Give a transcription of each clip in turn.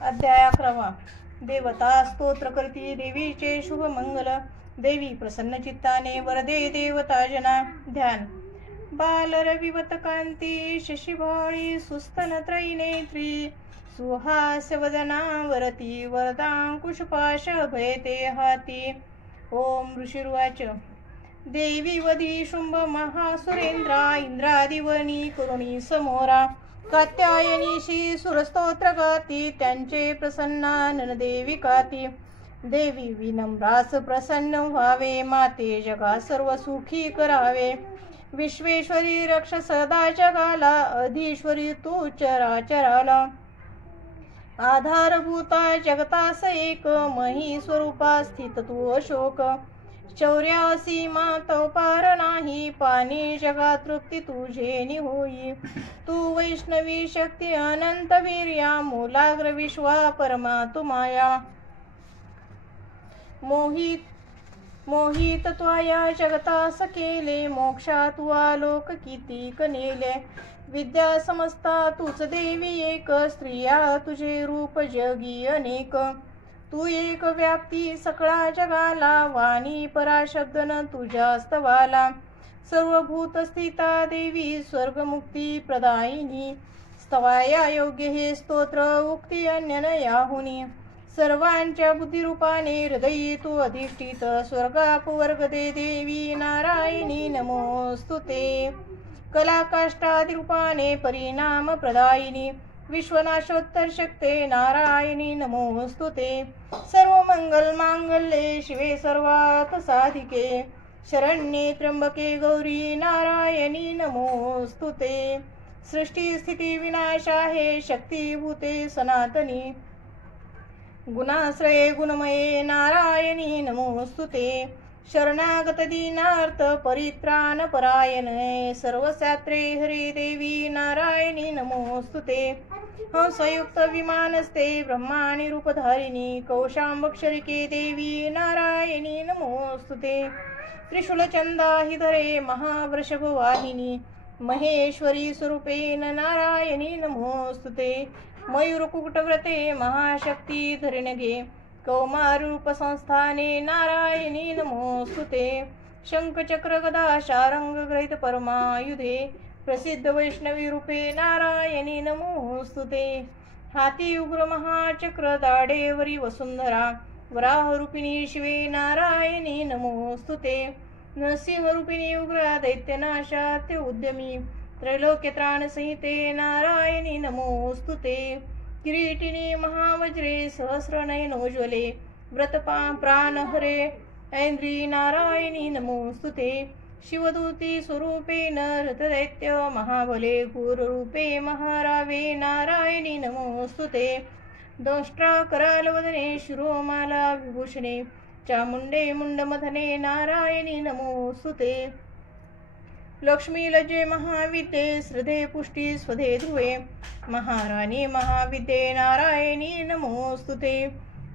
अध्याय 11. देवता स्तोत्र करती देवीचे शुभ मंगल. देवी प्रसन्न चित्ताने वरदे देवता जना. ध्यान. बाल रविवत कांती शशिभाळी सुस्तन त्रैनेत्री सुहास्य वदना वरती वरदांकुशपाश भयते हाती. ओम ऋषिर्वाच. देवी वधी शुंभ महासुरेंद्रा इंद्रादिवनी करुणी समोरा. कात्यायनीशी सुरस्तोत्र गाती त्यांचे प्रसन्नानन देवी काती. देवी विनम्रास प्रसन्न व्हावे माते जगा सर्व सुखी करावे. विश्वेश्वरी रक्ष सदा जगाला अधीश्वरी तू चराचराला. आधारभूता जगतास एक मही स्वरूपा स्थित तू अशोक. शौर्यासीमा तो पार नाही पाणी जगा तृप्ती तुझे होई. तू वैष्णवी शक्ती अनंत वीर्या मूलाग्र विश्वा परमा तू माया. मोहित त्वया जगतास केले मोक्षा तू आलोक किती कनेले. विद्या समजता तूच देवी एक स्त्रिया तुझे रूप जगी अनेक. तू एक व्याप्ती सकळा जगाला वाणी पराशब्दन तुझ्या स्तवाला. सर्वभूत स्थिता देवी स्वर्गमुक्ती प्रदायिनी. स्तवाया योग्य हे स्तोत्र उक्ती अन्य न याहुनी. सर्वांच्या बुद्धिरूपाने हृदयी तू अधिष्ठित स्वर्गापवर्ग दे देवी नारायणी नमोस्तुते. कलाकाष्ठादिरूपाने परिणाम प्रदायिनी विश्वनाशोत्तर शक्ते नारायणी नमोस्तुते. सर्व मंगल मांगल्ये शिवे सर्वात साधिके शरण्ये त्र्यंबके गौरी नारायणी नमोस्तुते. सृष्टी स्थिती विनाश आहे शक्तीभूते सनातनी. गुणाश्रये गुणमये नारायणी नमोस्तुते. शरणागत दीनार्थ परित्राण परायणे सर्वशास्त्रे हरि देवी नारायणी नमोस्तुते. हंसयुक्त विमानस्ते ब्रह्माणी रूपधारिणी कौशांबक्षरिके देवी नारायणी नमोस्तुते. त्रिशूलचंदाहिधरे महावृषभवाहिनी महेश्वरी स्वरूपेण नारायणी नमोस्तुते. मयूरकुकुटव्रते महाशक्ती धरिणगे कौमारूपसंस्थाने नारायणी नमोस्तुते. शंखचक्र गदा शारंग ग्रहित परमायुधे प्रसिद्ध वैष्णवी रूपे नारायणी नमोस्तुते. हाती उग्र महाचक्र दाढेवरी वसुंधरा वराहरूपिणी शिवे नारायणी नमोस्तुते. नरसिंहरूपिणी उग्र दैत्यनाशात्य उद्यमी त्रैलोक्य त्राण संहिते नारायणी नमोस्तुते. किरीटिनी महावज्रे सहस्रनयनोज्वले व्रतपा प्राणहरे ऐन्द्री नारायणी नमोस्तुते. शिवदूती स्वरूपेण रथदैत्य महाबले घोररूपे महारावे नारायणी नमोस्तुते. दंष्ट्रा करालवदने शिरोमाला विभूषणे चामुंडे मुंडमथने नारायणी नमोस्तुते. लक्ष्मी लज्जे महाविद्ये श्रद्धे पुष्टी स्वधे ध्रुवे महाराणी महाविद्ये नारायणी नमोस्तुते.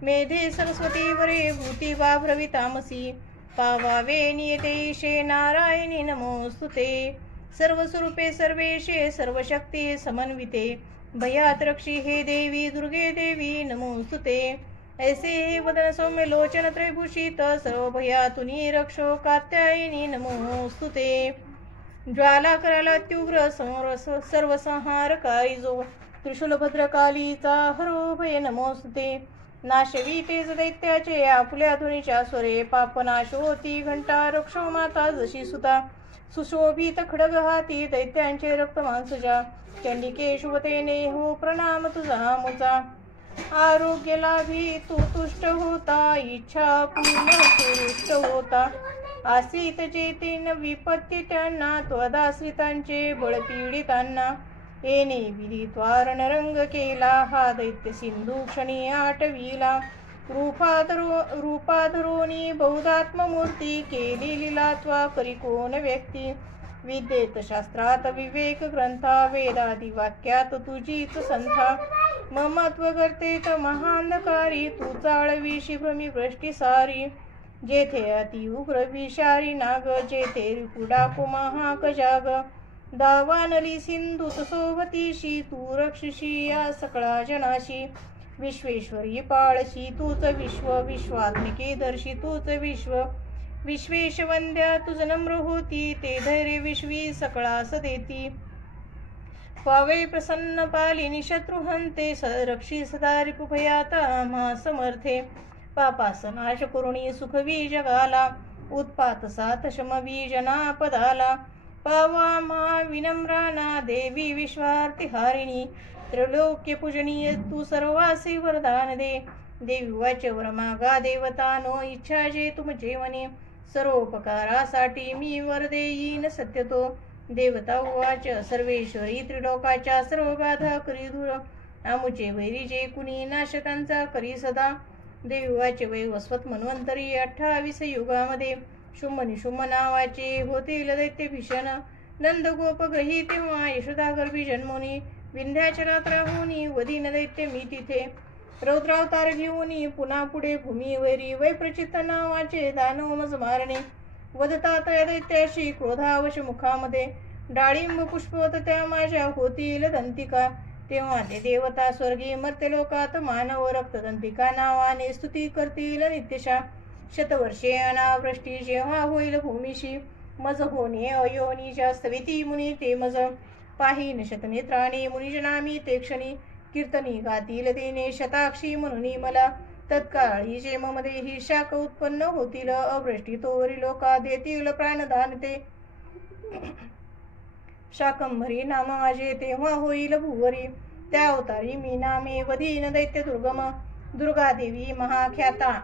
मेधे सरस्वती वरे भूती बाभ्रवितामसी पावावे नियतेशे नारायणी नमोस्तुते. सर्वस्वरूपे सर्वेशे सर्वशक्ती समन्विते भयात रक्षी हे देवी दुर्गे देवी नमोस्तुते. ऐसे हे वदन सौम्य लोचन त्रैभूषित सर्वभयातुनी रक्षो कात्यायनी नमोस्तुते. ज्वाला कराला अत्युग्र सर्वसंहारकारी जो त्रिशूल भद्रकालीचा हरो भय नमोस्तुते. नाशवी तेज दैत्याचे आपुल्या धुनीच्या स्वरे पापनाश होती घंटा रक्षो माता जशी सुता. सुशोभित खडग हाती दैत्यांचे रक्त मांसजा चंडिके शुभतेने हो प्रणाम तुझा मुचा. आरोग्य लाभी तू तुष्ट होता इच्छा पूर्ण तुष्ट होता. आसीत जेतीन विपत्ती त्यांना त्वदाश्रितांचे बळपीडितांना. येणे विधिद्वार नरंग केला हा दैत्य सिंधू क्षणी आटविला. रूपाधरोनी बहुदात्ममूर्ती केली लीला त्वा करी कोण व्यक्ती. विद्येत शास्त्रात विवेक ग्रंथा वेदादी वाक्यात तुझीच संथा. ममत्व करतेत महांधकारी तू चाळवी शिभ्रमी भ्रष्टी सारी. जेथे अति उग्र विषारी नाग जेथे रिपुडाको महाक जाग. दावानली सिंधूत सोबतीशी तू रक्षिशी या सकळा जनाशी. विश्वेश्वरी पाळशी तूच विश्व, विश्वात्मिके दर्शी तूच विश्व. विश्वेश वंद्या तुझ नम्र होती, ते धैर्य विश्वी सकळास देती. पावे प्रसन्न पालिनी शत्रुहंते, रक्षी सदा रिपुभयाता महासमर्थे. पापास नाश करुणी सुखवी जगाला, उत्पात सात शमवी जनापदाला. पावा मा विनम्राना देवी विश्वार्ती हारिणी, त्रैलोक्य पूजनीय तू सर्वासी वरदान दे. देवी वाच वर मागा देवतानो, इच्छा जे तुमचे मने. सर्वोपकारासाठी मी वर देईन सत्यतो. देवता उवाच सर्वेश्वरी त्रिलोकाच्या सर्व बाधा करी दूर. आमुचे वैरी जे कुणी नाशकांचा करी सदा. देवी वाच वैवस्वत मन्वंतरी 28 युगामध्ये. शुंभ निशुंभ नावाचे होतील दैत्य भीषण. नंद गोप ग्रही तेव्हा यशोदा गर्भी जन्मोनी. विंध्याचलात राहुनी वदीन दैत्य मी तिथे. रौद्रावतार घेऊनी पुन्हा पुढे भूमी वैरी. वैप्रचित्त नावाचे दानव मज मारणे. वदतात या दैत्याशी क्रोधावश मुखामध्ये. डाळिंब पुष्पवत त्या माझ्या होतील दंतिका. तेव्हा ते देवता स्वर्गी मर्त्यलोकात मानव रक्तदंतिका नावाने स्तुती करतील नित्यशा. शतवर्षे अनावृष्टी जेव्हा होईल भूमीशी. मज होणे अयोनीच्या स्तविती मुनी ते मज. पाहीन शतनेत्राने मुनिजनामी ते क्षणी. कीर्तनी गातील तेने शताक्षी म्हणून मला. तत्काळी जेममध्ये ही शाख उत्पन्न होतील. अवृष्टी तोवरी लोका देतील प्राणदान ते. शाकंभरी नाम माझे तेव्हा होईल भुवरी. त्या अवतारी मी नामे वधीन दैत्य दुर्गम. दुर्गा देवी महाख्याता.